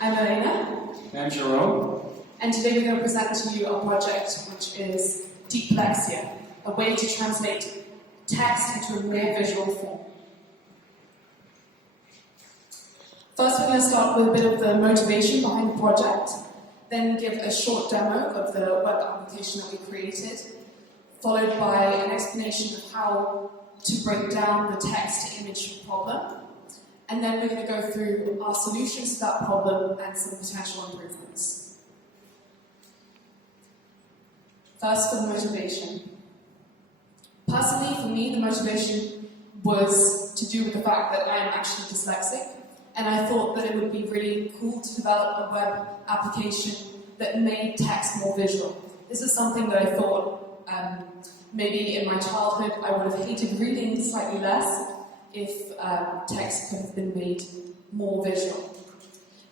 I'm Elena. I'm Jerome. And today we're going to present to you a project which is Deeplexia, a way to translate text into a more visual form. First, we're going to start with a bit of the motivation behind the project, then give a short demo of the web application that we created, followed by an explanation of how to break down the text-to-image problem, and then we're going to go through our solutions to that problem and some potential improvements. First, for the motivation. Personally, for me, the motivation was to do with the fact that I am actually dyslexic, and I thought that it would be really cool to develop a web application that made text more visual. This is something that I thought maybe in my childhood I would have hated reading slightly less if text could have been made more visual.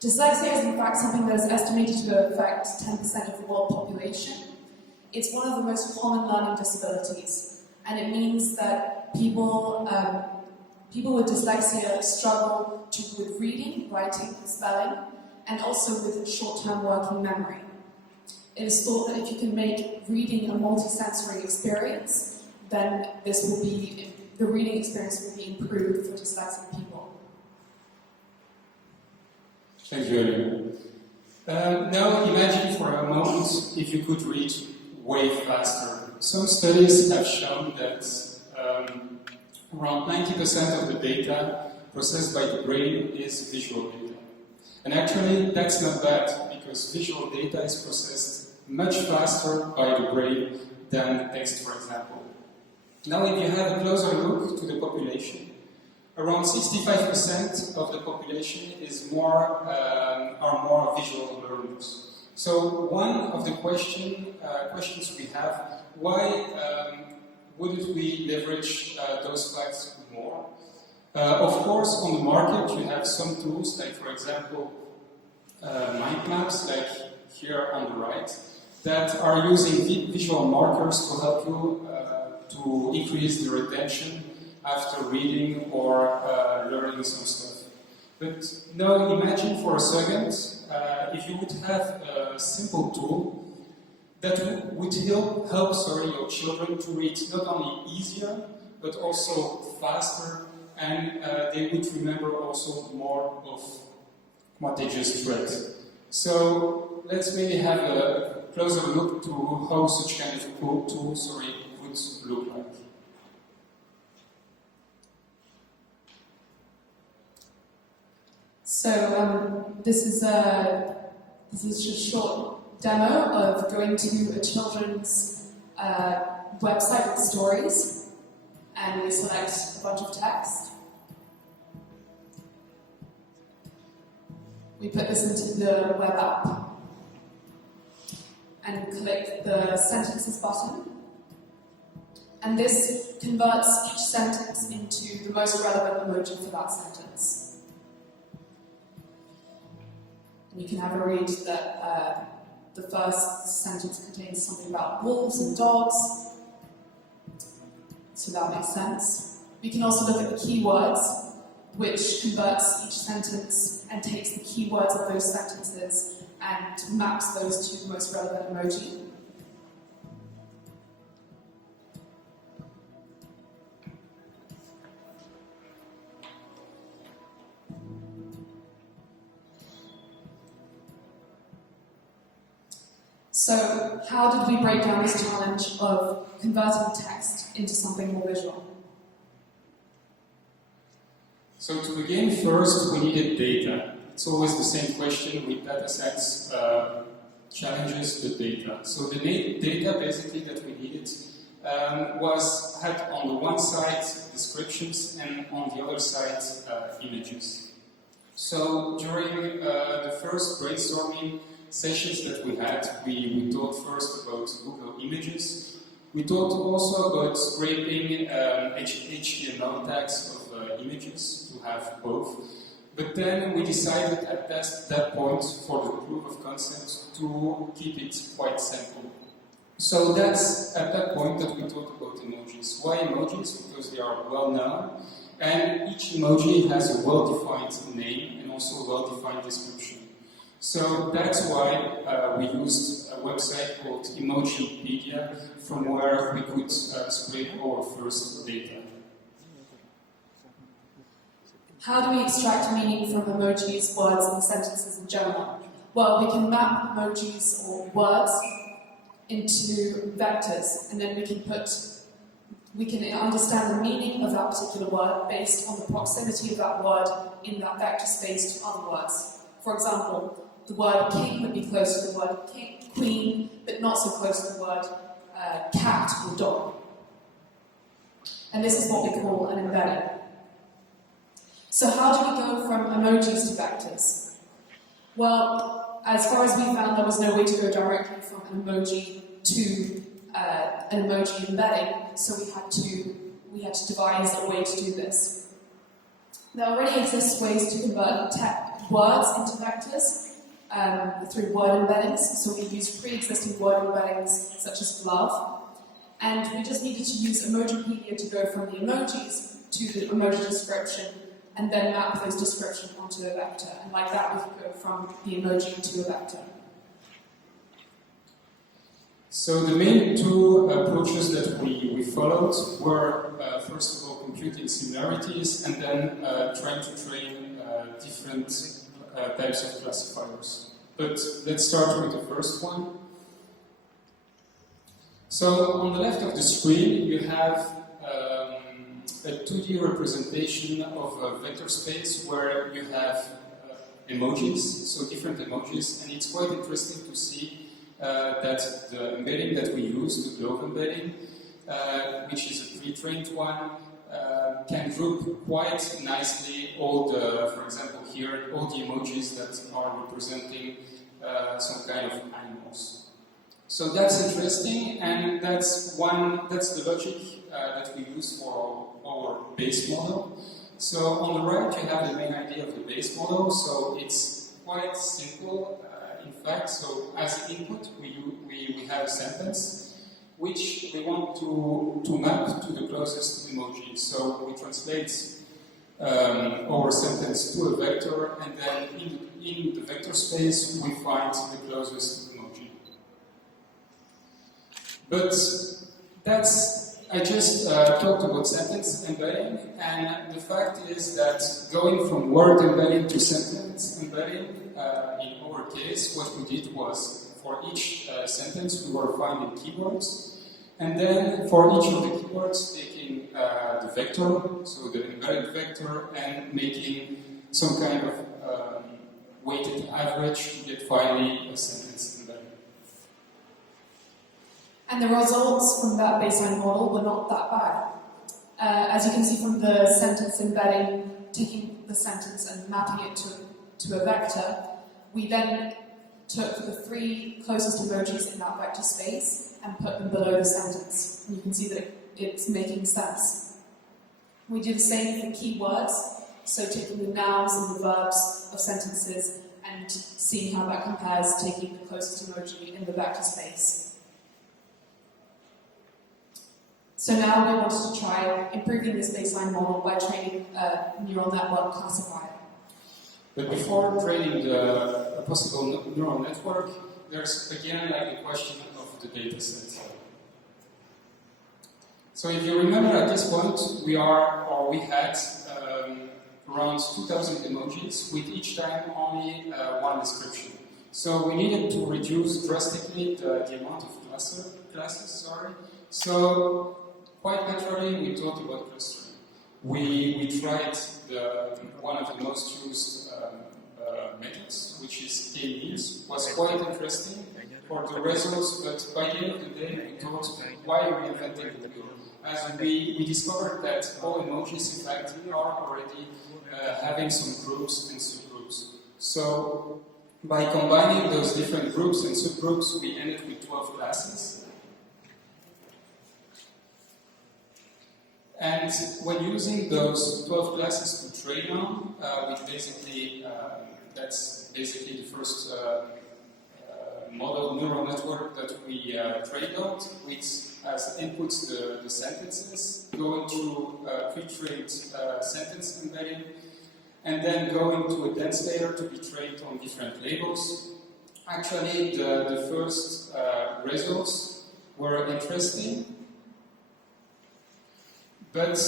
Dyslexia is in fact something that is estimated to affect 10% of the world population. It's one of the most common learning disabilities, and it means that people with dyslexia struggle with reading, writing, spelling, and also with short-term working memory. It is thought that if you can make reading a multisensory experience, then the reading experience will be improved for dyslexic people. Thank you, Elena. Now imagine for a moment if you could read way faster. Some studies have shown that around 90% of the data processed by the brain is visual data. And actually, that's not bad, because visual data is processed much faster by the brain than text, for example. Now, if you have a closer look to the population, around 65% of the population are more visual learners. So one of the questions we have, why wouldn't we leverage those facts more? Of course, on the market you have some tools, like for example, mind maps, like here on the right, that are using visual markers to help you to increase the retention after reading or learning some stuff. But now imagine for a second if you would have a simple tool that would help your children to read not only easier, but also faster, and they would remember also more of what they just read. So let's maybe have a closer look to how such kind of tool would look like. So this is just a short demo of going to a children's website with stories, and we select a bunch of text. We put this into the web app and click the sentences button, and this converts each sentence into the most relevant emoji for that sentence. You can have a read that the first sentence contains something about wolves and dogs, so that makes sense. We can also look at the keywords, which converts each sentence and takes the keywords of those sentences and maps those to the most relevant emoji. So, how did we break down this challenge of converting text into something more visual? So to begin, first we needed data. It's always the same question with data sets challenges the data. So the data basically that we needed had on the one side descriptions and on the other side images. So during the first brainstorming sessions that we had, we thought first about Google Images. We thought also about scraping HTML tags of images to have both. But then we decided at that point for the proof of concept to keep it quite simple. So that's at that point that we thought about emojis. Why emojis? Because they are well known, and each emoji has a well-defined name and also a well-defined description. So that's why we used a website called Emojipedia, from where we could scrape our first data. How do we extract meaning from emojis, words, and sentences in general? Well, we can map emojis or words into vectors, and then we can understand the meaning of that particular word based on the proximity of that word in that vector space to other words. For example, the word king would be close to the word queen, but not so close to the word cat or dog. And this is what we call an embedding. So how do we go from emojis to vectors? Well, as far as we found, there was no way to go directly from an emoji to an emoji embedding, so we had to devise a way to do this. There already exist ways to convert words into vectors through word embeddings, so we use pre-existing word embeddings such as glove, and we just needed to use Emojipedia to go from the emojis to the emoji description, and then map those descriptions onto a vector, and like that we could go from the emoji to a vector. So the main two approaches that we followed were, first of all, computing similarities, and then trying to train different types of classifiers. But let's start with the first one. So on the left of the screen, you have a 2D representation of a vector space where you have emojis, so different emojis, and it's quite interesting to see that the embedding that we use, the glove embedding, which is a pre-trained one, can group quite nicely all the, for example here, all the emojis that are representing some kind of animals. So that's interesting, and that's the logic that we use for our base model. So on the right you have the main idea of the base model, so it's quite simple. In fact, so as input, we have a sentence which we want to map to the closest emoji. So we translate our sentence to a vector, and then in the vector space we find the closest emoji. But I just talked about sentence embedding, and the fact is that going from word embedding to sentence embedding, in our case, what we did was, for each sentence we were finding keywords, and then for each of the keywords taking the vector, so the embedded vector, and making some kind of weighted average to get finally a sentence embedding. And the results from that baseline model were not that bad. As you can see from the sentence embedding, taking the sentence and mapping it to a vector, we then took the 3 closest emojis in that vector space and put them below the sentence. And you can see that it's making sense. We do the same for keywords, so taking the nouns and the verbs of sentences and seeing how that compares, taking the closest emoji in the vector space. So now we wanted to try improving this baseline model by training a neural network classifier. But before training a possible neural network, there's again the question of the data set. So if you remember at this point, we had around 2,000 emojis, with each time only one description. So we needed to reduce drastically the amount of classes. So quite naturally, we thought about clustering. We tried one of the most used methods, which is Denis. Was quite interesting for the results, but by the end of the day, we thought, why reinventing the wheel? As we discovered that all emojis, in fact, are already having some groups and subgroups. So by combining those different groups and subgroups, we ended with 12 classes. And when using those 12 classes to train on, that's basically the first neural network that we trained on, which as inputs the sentences, going through pre-trained sentence embedding, and then going to a dense layer to be trained on different labels. Actually, the first results were interesting, but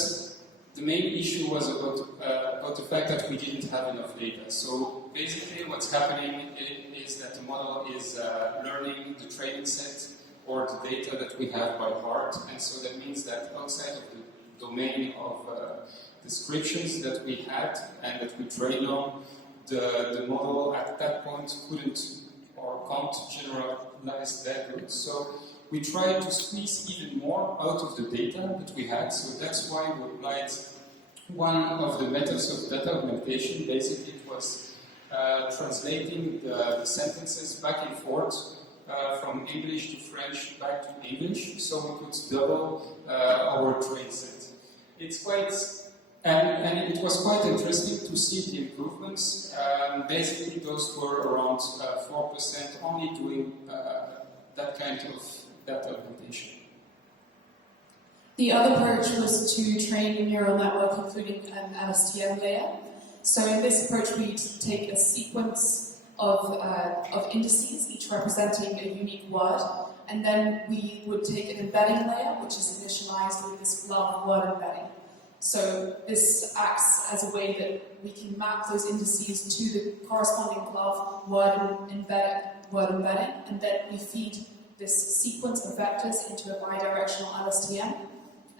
the main issue was about the fact that we didn't have enough data. So basically what's happening is that the model is learning the training set or the data that we have by heart, and so that means that outside of the domain of descriptions that we had and that we trained on, the model at that point couldn't or can't generalize that good. So we tried to squeeze even more out of the data that we had, so that's why we applied one of the methods of data augmentation. Basically it was translating the sentences back and forth from English to French back to English, so we could double our train set. It's quite, and it was quite interesting to see the improvements. Basically those were around 4% only doing that kind of data augmentation. The other approach was to train a neural network including an LSTM layer. So in this approach we'd take a sequence of indices, each representing a unique word, and then we would take an embedding layer, which is initialized with this glove word embedding. So this acts as a way that we can map those indices to the corresponding glove word embedding, and then we feed this sequence of vectors into a bidirectional LSTM,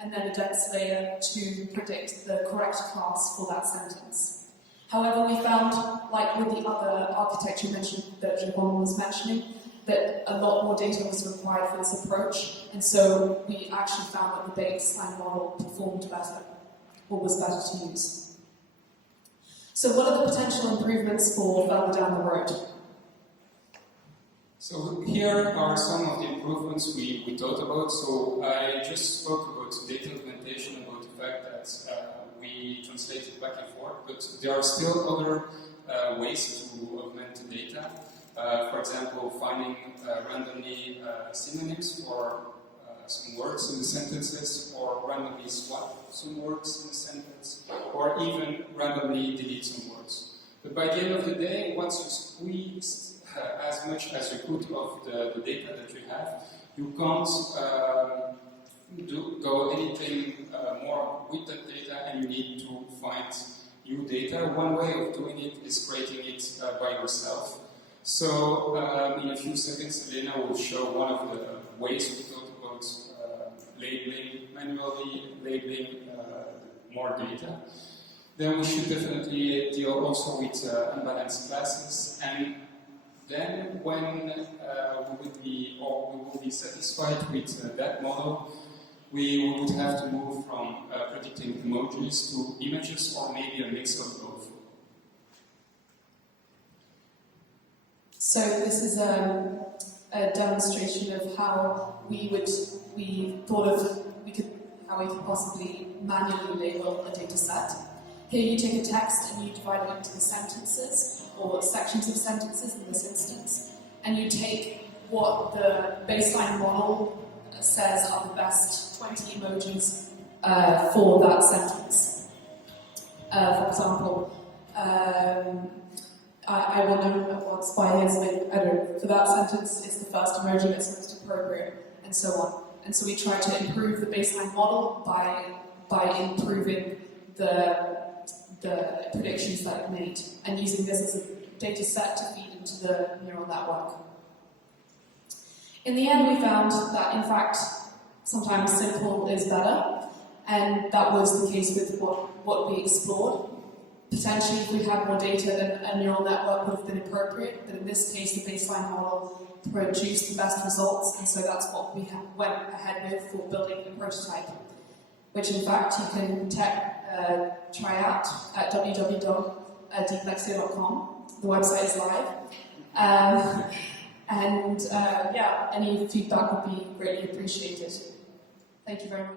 and then a dense layer to predict the correct class for that sentence. However, we found, like with the other architecture mentioned that Jerome was mentioning, that a lot more data was required for this approach, and so we actually found that the baseline model performed better, or was better to use. So what are the potential improvements for further down the road? So here are some of the improvements we thought about. So I just spoke about data augmentation, about the fact that we translated back and forth, but there are still other ways to augment the data. For example, finding randomly synonyms for some words in the sentences, or randomly swap some words in the sentence, or even randomly delete some words. But by the end of the day, once you squeeze as much as you could of the data that you have, you can't go anything more with that data, and you need to find new data. One way of doing it is creating it by yourself. So in a few seconds, Elena will show one of the ways we thought about labeling, manually labeling more data. Then we should definitely deal also with unbalanced classes, and then when we will be satisfied with that model, we would have to move from predicting emojis to images, or maybe a mix of both. So this is a demonstration of how we could possibly manually label a data set. Here you take a text and you divide it into the sentences, or sections of sentences in this instance, and you take what the baseline model says are the best 20 emojis for that sentence. For example, I will know what's by his for that sentence it's the first emoji that's most appropriate, and so on. And so we try to improve the baseline model by improving the predictions that it made, and using this as a data set to feed into the neural network. In the end, we found that, in fact, sometimes simple is better, and that was the case with what we explored. Potentially, if we had more data, then a neural network would have been appropriate, but in this case, the baseline model produced the best results, and so that's what we went ahead with for building a prototype, which in fact you can try out at www.deeplexia.com. The website is live. Any feedback would be greatly appreciated. Thank you very much.